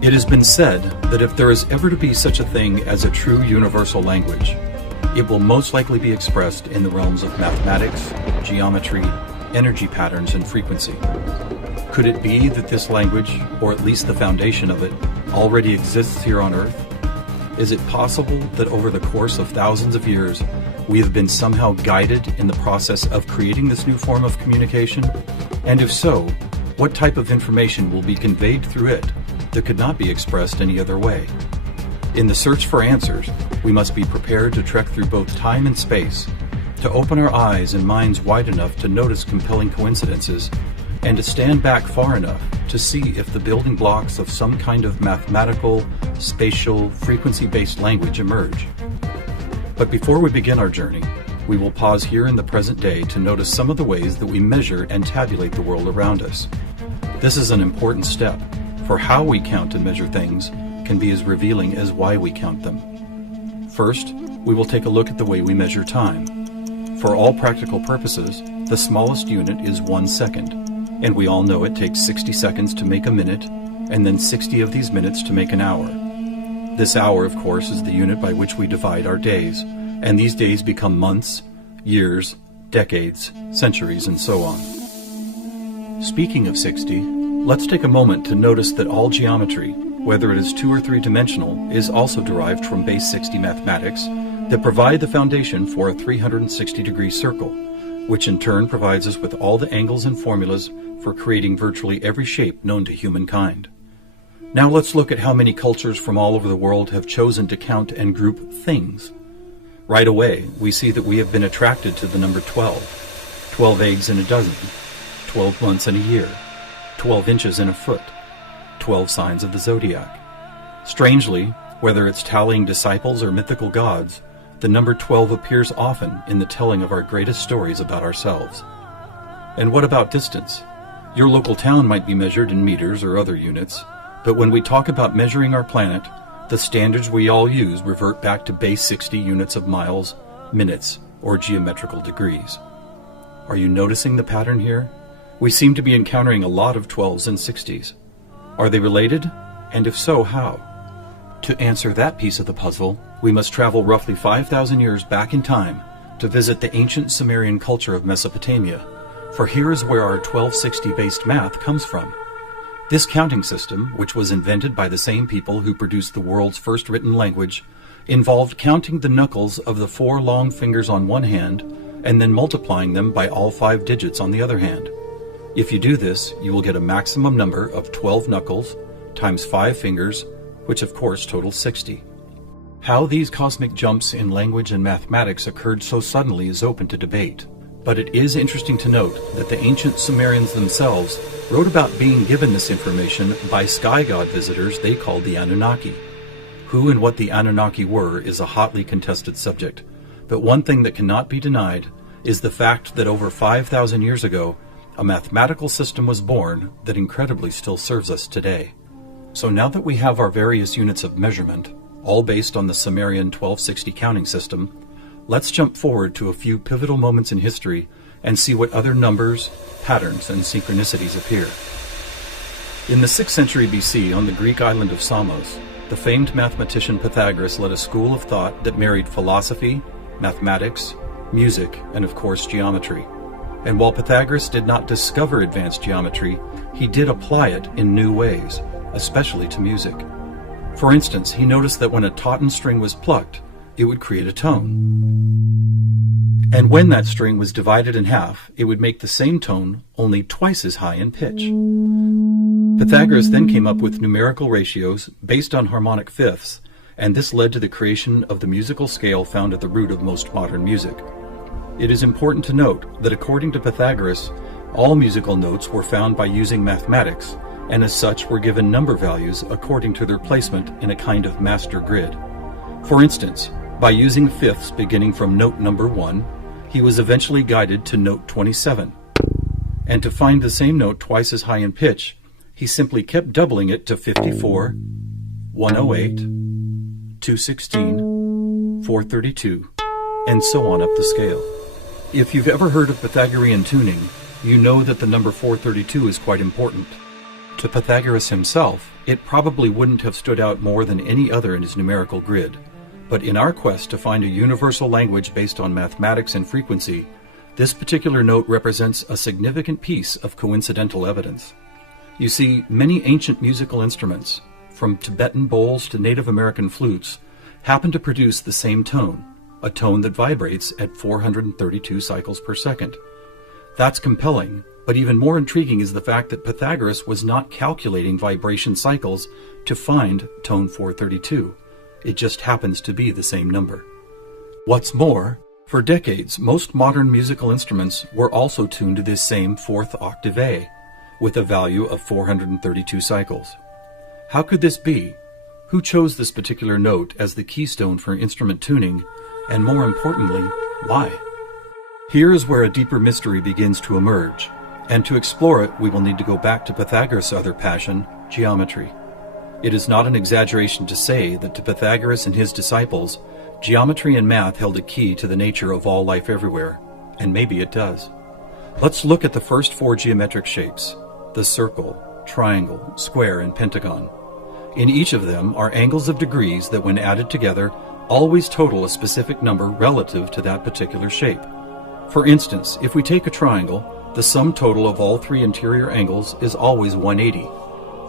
It has been said that if there is ever to be such a thing as a true universal language, it will most likely be expressed in the realms of mathematics, geometry, energy patterns, and frequency. Could it be that this language, or at least the foundation of it, already exists here on Earth? Is it possible that over the course of thousands of years, we have been somehow guided in the process of creating this new form of communication? And if so, what type of information will be conveyed through it that could not be expressed any other way? In the search for answers, we must be prepared to trek through both time and space, to open our eyes and minds wide enough to notice compelling coincidences, and to stand back far enough to see if the building blocks of some kind of mathematical, spatial, frequency-based language emerge. But before we begin our journey, we will pause here in the present day to notice some of the ways that we measure and tabulate the world around us. This is an important step, for how we count and measure things can be as revealing as why we count them. First, we will take a look at the way we measure time. For all practical purposes, the smallest unit is 1 second, and we all know it takes 60 seconds to make a minute, and then 60 of these minutes to make an hour. This hour, of course, is the unit by which we divide our days, and these days become months, years, decades, centuries, and so on. Speaking of 60, let's take a moment to notice that all geometry, whether it is 2 or 3 dimensional, is also derived from base 60 mathematics that provide the foundation for a 360-degree circle, which in turn provides us with all the angles and formulas for creating virtually every shape known to humankind. Now let's look at how many cultures from all over the world have chosen to count and group things. Right away, we see that we have been attracted to the number 12. 12 eggs in a dozen, 12 months in a year, 12 inches in a foot, 12 signs of the zodiac. Strangely, whether it's tallying disciples or mythical gods, the number 12 appears often in the telling of our greatest stories about ourselves. And what about distance? Your local town might be measured in meters or other units, but when we talk about measuring our planet, the standards we all use revert back to base 60 units of miles, minutes, or geometrical degrees. Are you noticing the pattern here? We seem to be encountering a lot of 12s and 60s. Are they related? And if so, how? To answer that piece of the puzzle, we must travel roughly 5,000 years back in time to visit the ancient Sumerian culture of Mesopotamia, for here is where our 1260-based math comes from. This counting system, which was invented by the same people who produced the world's first written language, involved counting the knuckles of the 4 long fingers on one hand and then multiplying them by all 5 digits on the other hand. If you do this, you will get a maximum number of 12 knuckles times 5 fingers, which of course totals 60. How these cosmic jumps in language and mathematics occurred so suddenly is open to debate. But it is interesting to note that the ancient Sumerians themselves wrote about being given this information by sky god visitors they called the Anunnaki. Who and what the Anunnaki were is a hotly contested subject, but one thing that cannot be denied is the fact that over 5,000 years ago, a mathematical system was born that incredibly still serves us today. So now that we have our various units of measurement, all based on the Sumerian 1260 counting system, let's jump forward to a few pivotal moments in history and see what other numbers, patterns, and synchronicities appear. In the 6th century BC, on the Greek island of Samos, the famed mathematician Pythagoras led a school of thought that married philosophy, mathematics, music, and of course geometry. And while Pythagoras did not discover advanced geometry, he did apply it in new ways, especially to music. For instance, he noticed that when a tauten string was plucked, it would create a tone. And when that string was divided in half, it would make the same tone only twice as high in pitch. Pythagoras then came up with numerical ratios based on harmonic fifths, and this led to the creation of the musical scale found at the root of most modern music. It is important to note that according to Pythagoras, all musical notes were found by using mathematics, and as such were given number values according to their placement in a kind of master grid. For instance, by using fifths beginning from note number 1, he was eventually guided to note 27. And to find the same note twice as high in pitch, he simply kept doubling it to 54, 108, 216, 432, and so on up the scale. If you've ever heard of Pythagorean tuning, you know that the number 432 is quite important. To Pythagoras himself, it probably wouldn't have stood out more than any other in his numerical grid. But in our quest to find a universal language based on mathematics and frequency, this particular note represents a significant piece of coincidental evidence. You see, many ancient musical instruments, from Tibetan bowls to Native American flutes, happen to produce the same tone, a tone that vibrates at 432 cycles per second. That's compelling, but even more intriguing is the fact that Pythagoras was not calculating vibration cycles to find tone 432. It just happens to be the same number. What's more, for decades, most modern musical instruments were also tuned to this same fourth octave A, with a value of 432 cycles. How could this be? Who chose this particular note as the keystone for instrument tuning, and more importantly, why? Here is where a deeper mystery begins to emerge, and to explore it we will need to go back to Pythagoras' other passion, geometry. It is not an exaggeration to say that to Pythagoras and his disciples, geometry and math held a key to the nature of all life everywhere, and maybe it does. Let's look at the first four geometric shapes, the circle, triangle, square, and pentagon. In each of them are angles of degrees that, when added together, always total a specific number relative to that particular shape. For instance, if we take a triangle, the sum total of all three interior angles is always 180.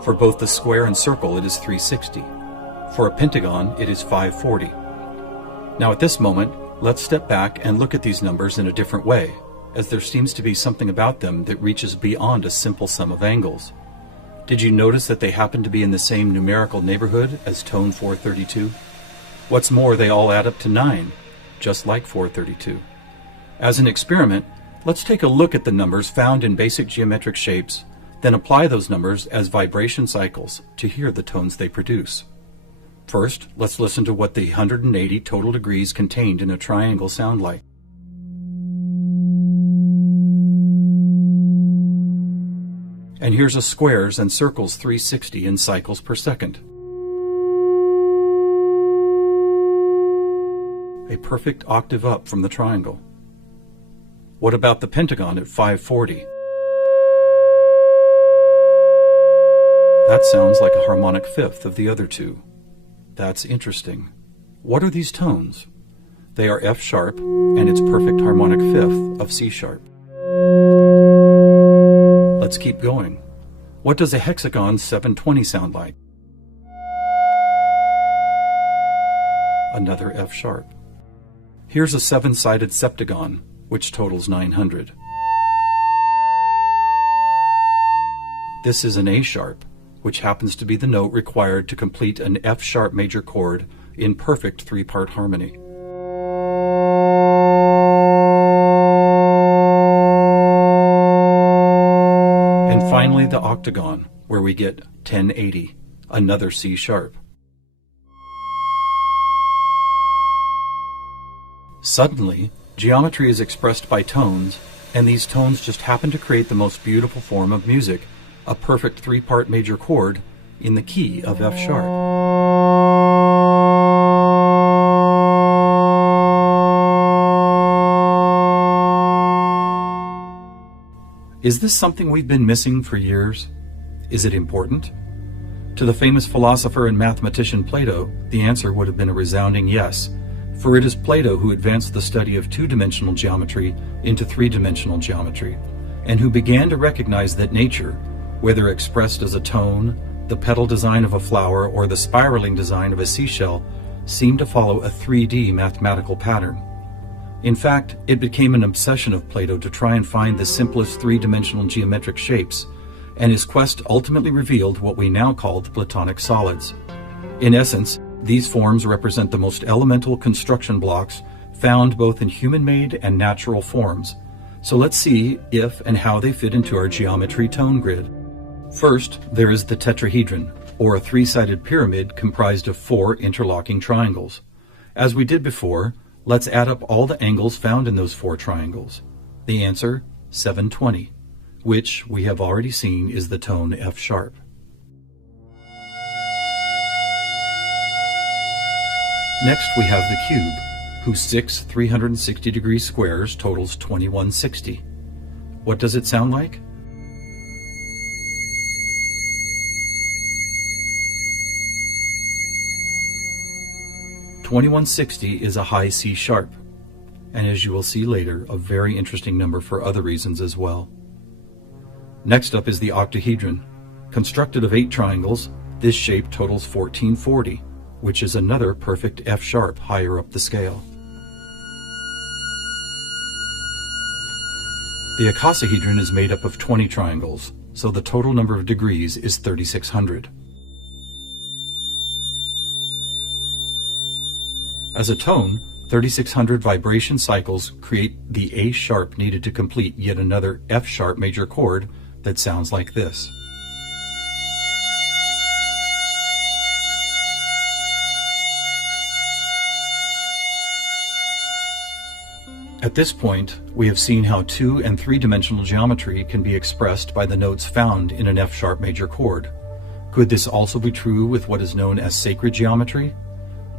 For both the square and circle, it is 360. For a pentagon, it is 540. Now at this moment, let's step back and look at these numbers in a different way, as there seems to be something about them that reaches beyond a simple sum of angles. Did you notice that they happen to be in the same numerical neighborhood as tone 432? What's more, they all add up to 9, just like 432. As an experiment, let's take a look at the numbers found in basic geometric shapes, then apply those numbers as vibration cycles to hear the tones they produce. First, let's listen to what the 180 total degrees contained in a triangle sound like. And here's a squares and circles 360 in cycles per second. A perfect octave up from the triangle. What about the pentagon at 540? That sounds like a harmonic fifth of the other two. That's interesting. What are these tones? They are F sharp and its perfect harmonic fifth of C sharp. Let's keep going. What does a hexagon 720 sound like? Another F sharp. Here's a seven-sided septagon, which totals 900. This is an A sharp, which happens to be the note required to complete an F sharp major chord in perfect three-part harmony. And finally the octagon, where we get 1080, another C sharp. Suddenly, geometry is expressed by tones, and these tones just happen to create the most beautiful form of music, a perfect three-part major chord in the key of F sharp. Is this something we've been missing for years? Is it important? To the famous philosopher and mathematician Plato, the answer would have been a resounding yes, for it is Plato who advanced the study of two-dimensional geometry into three-dimensional geometry, and who began to recognize that nature, whether expressed as a tone, the petal design of a flower, or the spiraling design of a seashell, seemed to follow a 3D mathematical pattern. In fact, it became an obsession of Plato to try and find the simplest three-dimensional geometric shapes, and his quest ultimately revealed what we now call the Platonic solids. In essence, these forms represent the most elemental construction blocks found both in human-made and natural forms. So let's see if and how they fit into our geometry tone grid. First, there is the tetrahedron, or a three-sided pyramid comprised of four interlocking triangles. As we did before, let's add up all the angles found in those four triangles. The answer, 720, which we have already seen is the tone F sharp. Next we have the cube, whose six 360-degree squares totals 2160. What does it sound like? 2160 is a high C sharp, and as you will see later, a very interesting number for other reasons as well. Next up is the octahedron. Constructed of 8 triangles, this shape totals 1440, which is another perfect F sharp higher up the scale. The icosahedron is made up of 20 triangles, so the total number of degrees is 3600. As a tone, 3600 vibration cycles create the A sharp needed to complete yet another F sharp major chord that sounds like this. At this point, we have seen how 2- and 3-dimensional geometry can be expressed by the notes found in an F sharp major chord. Could this also be true with what is known as sacred geometry?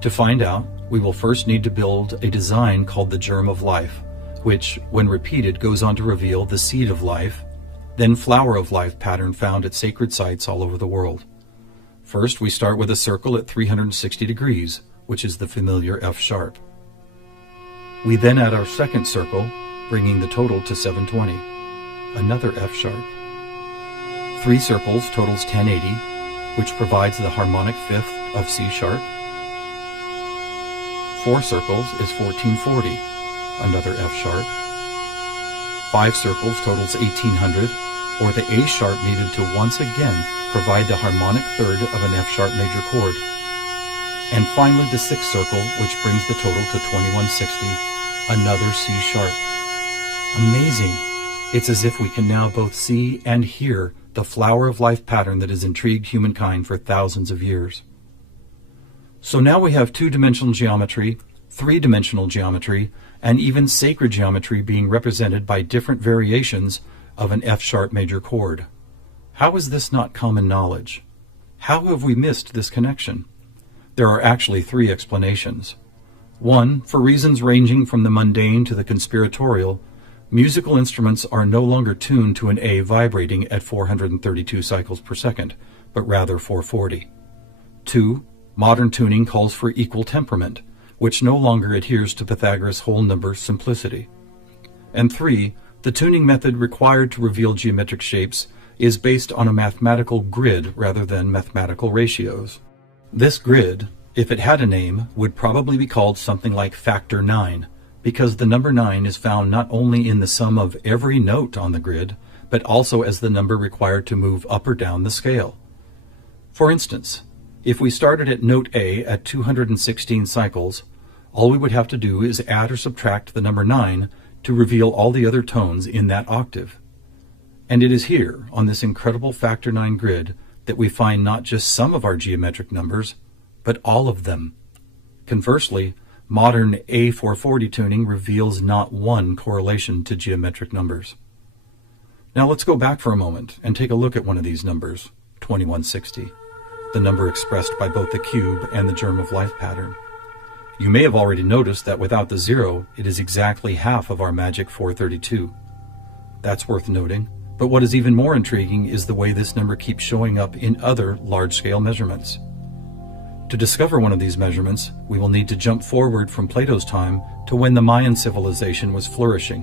To find out, we will first need to build a design called the germ of life, which, when repeated, goes on to reveal the seed of life, then flower of life pattern found at sacred sites all over the world. First, we start with a circle at 360 degrees, which is the familiar F sharp. We then add our second circle, bringing the total to 720, another F sharp. 3 circles totals 1080, which provides the harmonic fifth of C sharp. 4 circles is 1440, another F sharp. 5 circles totals 1800, or the A sharp needed to once again provide the harmonic third of an F sharp major chord. And finally the 6th circle, which brings the total to 2160, another C sharp. Amazing! It's as if we can now both see and hear the flower of life pattern that has intrigued humankind for thousands of years. So now we have 2-dimensional geometry, 3-dimensional geometry, and even sacred geometry being represented by different variations of an F sharp major chord. How is this not common knowledge? How have we missed this connection? There are actually 3 explanations. 1, for reasons ranging from the mundane to the conspiratorial, musical instruments are no longer tuned to an A vibrating at 432 cycles per second, but rather 440. 2, modern tuning calls for equal temperament, which no longer adheres to Pythagoras' whole number simplicity. And 3, the tuning method required to reveal geometric shapes is based on a mathematical grid rather than mathematical ratios. This grid, if it had a name, would probably be called something like factor 9, because the number 9 is found not only in the sum of every note on the grid, but also as the number required to move up or down the scale. For instance, if we started at note A at 216 cycles, all we would have to do is add or subtract the number 9 to reveal all the other tones in that octave. And it is here, on this incredible factor 9 grid, that we find not just some of our geometric numbers, but all of them. Conversely, modern A440 tuning reveals not one correlation to geometric numbers. Now let's go back for a moment and take a look at one of these numbers, 2160. The number expressed by both the cube and the germ of life pattern. You may have already noticed that without the 0, it is exactly half of our magic 432. That's worth noting, but what is even more intriguing is the way this number keeps showing up in other large-scale measurements. To discover one of these measurements, we will need to jump forward from Plato's time to when the Mayan civilization was flourishing.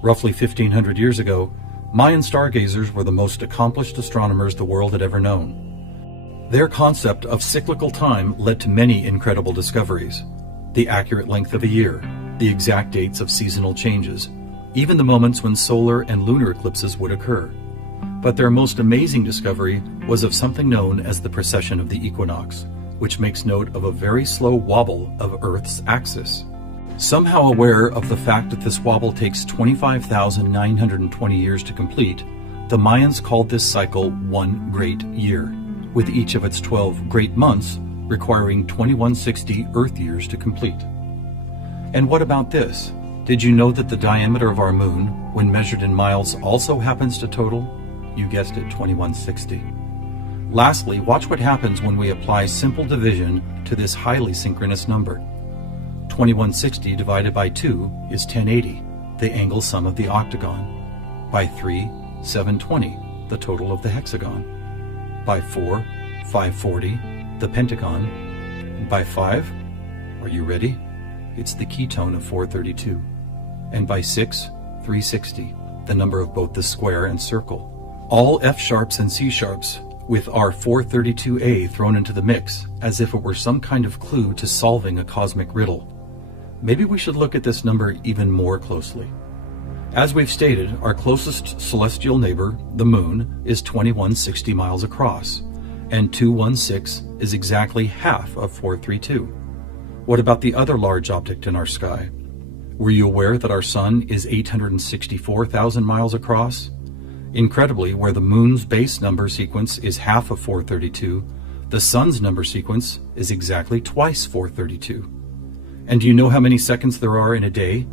Roughly 1500 years ago, Mayan stargazers were the most accomplished astronomers the world had ever known. Their concept of cyclical time led to many incredible discoveries. The accurate length of a year, the exact dates of seasonal changes, even the moments when solar and lunar eclipses would occur. But their most amazing discovery was of something known as the precession of the equinox, which makes note of a very slow wobble of Earth's axis. Somehow aware of the fact that this wobble takes 25,920 years to complete, the Mayans called this cycle one great year, with each of its 12 great months requiring 2160 Earth years to complete. And what about this? Did you know that the diameter of our moon, when measured in miles, also happens to total, you guessed it, 2160? Lastly, watch what happens when we apply simple division to this highly synchronous number. 2160 divided by 2 is 1080, the angle sum of the octagon. By 3, 720, the total of the hexagon. By 4, 540, the pentagon. By 5, Are you ready? It's the ketone of 432. And by 6, 360, the number of both the square and circle. All F sharps and C sharps with our 432A thrown into the mix as if it were some kind of clue to solving a cosmic riddle. Maybe we should look at this number even more closely. As we've stated, our closest celestial neighbor, the Moon, is 2160 miles across, and 216 is exactly half of 432. What about the other large object in our sky? Were you aware that our Sun is 864,000 miles across? Incredibly, where the Moon's base number sequence is half of 432, the Sun's number sequence is exactly twice 432. And do you know how many seconds there are in a day?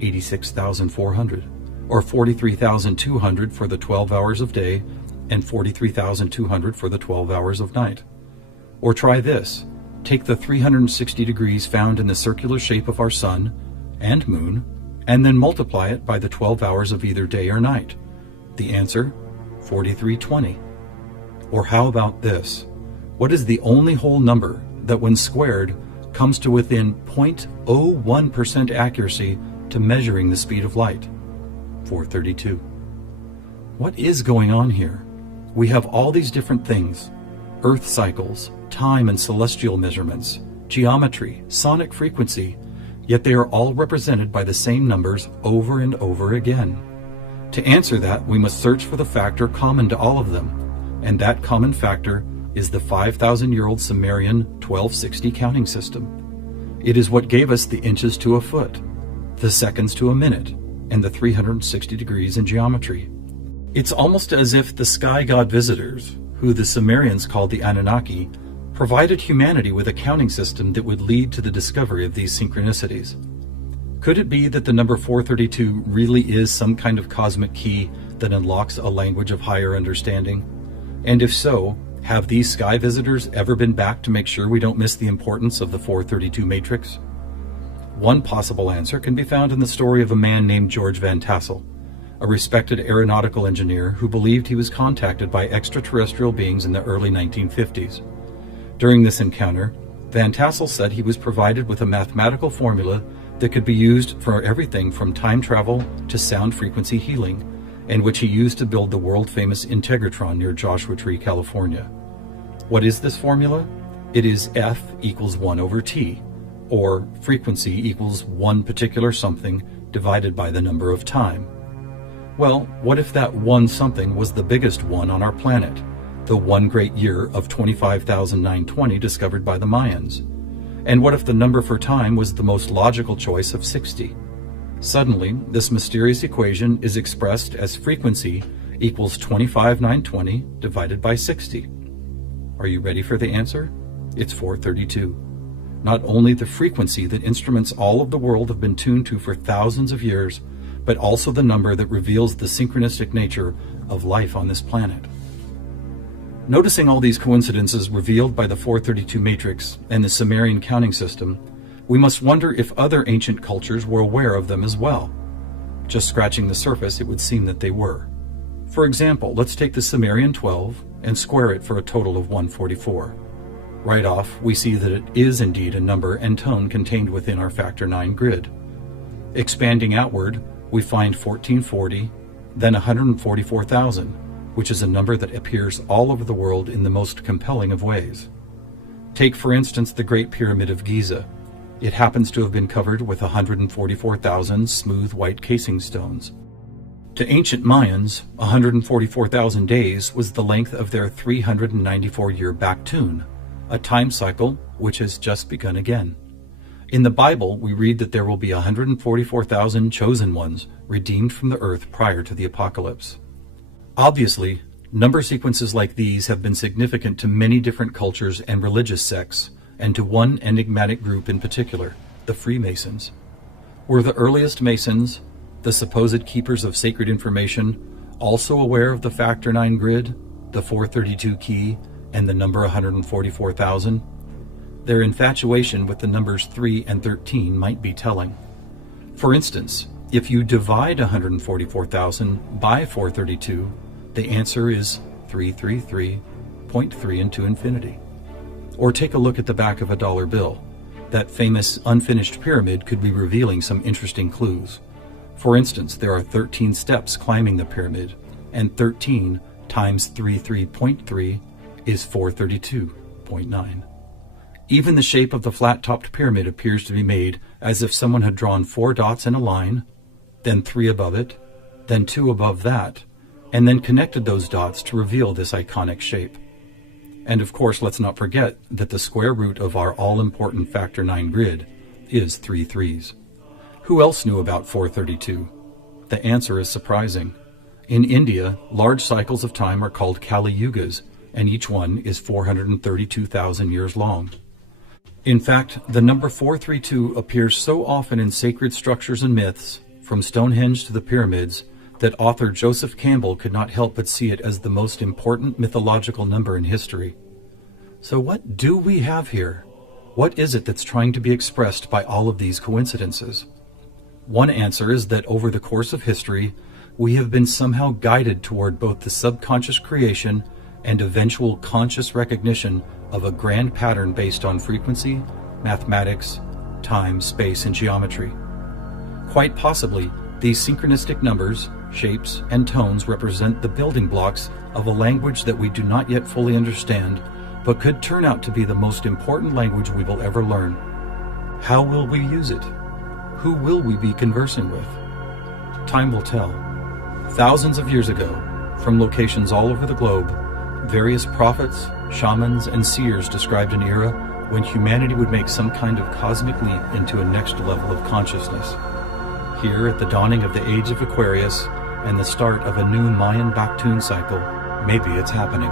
86,400, or 43,200 for the 12 hours of day and 43,200 for the 12 hours of night. Or try this. Take the 360 degrees found in the circular shape of our Sun and Moon, and then multiply it by the 12 hours of either day or night. The answer, 4320. Or how about this? What is the only whole number that when squared comes to within 0.01% accuracy to measuring the speed of light? 432. What is going on here? We have all these different things: Earth cycles, time and celestial measurements, geometry, sonic frequency, yet they are all represented by the same numbers over and over again. To answer that, we must search for the factor common to all of them, and that common factor is the 5,000-year-old Sumerian 1260 counting system. It is what gave us the inches to a foot, the seconds to a minute, and the 360 degrees in geometry. It's almost as if the sky god visitors, who the Sumerians called the Anunnaki, provided humanity with a counting system that would lead to the discovery of these synchronicities. Could it be that the number 432 really is some kind of cosmic key that unlocks a language of higher understanding? And if so, have these sky visitors ever been back to make sure we don't miss the importance of the 432 matrix? One possible answer can be found in the story of a man named George Van Tassel, a respected aeronautical engineer who believed he was contacted by extraterrestrial beings in the early 1950s. During this encounter, Van Tassel said he was provided with a mathematical formula that could be used for everything from time travel to sound frequency healing, and which he used to build the world-famous Integratron near Joshua Tree, California. What is this formula? It is F equals 1 over T, or frequency equals one particular something divided by the number of time. Well, what if that one something was the biggest one on our planet, the one great year of 25,920 discovered by the Mayans? And what if the number for time was the most logical choice of 60? Suddenly, this mysterious equation is expressed as frequency equals 25,920 divided by 60. Are you ready for the answer? It's 432. Not only the frequency that instruments all of the world have been tuned to for thousands of years, but also the number that reveals the synchronistic nature of life on this planet. Noticing all these coincidences revealed by the 432 matrix and the Sumerian counting system, we must wonder if other ancient cultures were aware of them as well. Just scratching the surface, it would seem that they were. For example, let's take the Sumerian 12 and square it for a total of 144. Right off, we see that it is indeed a number and tone contained within our factor 9 grid. Expanding outward, we find 1440, then 144,000, which is a number that appears all over the world in the most compelling of ways. Take, for instance, the Great Pyramid of Giza. It happens to have been covered with 144,000 smooth white casing stones. To ancient Mayans, 144,000 days was the length of their 394-year Baktun, a time cycle which has just begun again. In the Bible, we read that there will be 144,000 chosen ones redeemed from the earth prior to the apocalypse. Obviously, number sequences like these have been significant to many different cultures and religious sects, and to one enigmatic group in particular, the Freemasons. Were the earliest Masons, the supposed keepers of sacred information, also aware of the factor 9 grid, the 432 key, and the number 144,000? Their infatuation with the numbers 3 and 13 might be telling. For instance, if you divide 144,000 by 432, the answer is 333.3 into infinity. Or take a look at the back of a dollar bill. That famous unfinished pyramid could be revealing some interesting clues. For instance, there are 13 steps climbing the pyramid, and 13 times 33.3 is 432.9. Even the shape of the flat-topped pyramid appears to be made as if someone had drawn 4 dots in a line, then 3 above it, then 2 above that, and then connected those dots to reveal this iconic shape. And of course, let's not forget that the square root of our all-important factor 9 grid is 3 threes. Who else knew about 432? The answer is surprising. In India, large cycles of time are called Kali Yugas, and each one is 432,000 years long. In fact, the number 432 appears so often in sacred structures and myths, from Stonehenge to the pyramids, that author Joseph Campbell could not help but see it as the most important mythological number in history. So what do we have here? What is it that's trying to be expressed by all of these coincidences? One answer is that over the course of history, we have been somehow guided toward both the subconscious creation and eventual conscious recognition of a grand pattern based on frequency, mathematics, time, space, and geometry. Quite possibly, these synchronistic numbers, shapes, and tones represent the building blocks of a language that we do not yet fully understand, but could turn out to be the most important language we will ever learn. How will we use it? Who will we be conversing with? Time will tell. Thousands of years ago, from locations all over the globe, various prophets, shamans, and seers described an era when humanity would make some kind of cosmic leap into a next level of consciousness. Here, at the dawning of the age of Aquarius and the start of a new Mayan Baktun cycle, maybe it's happening.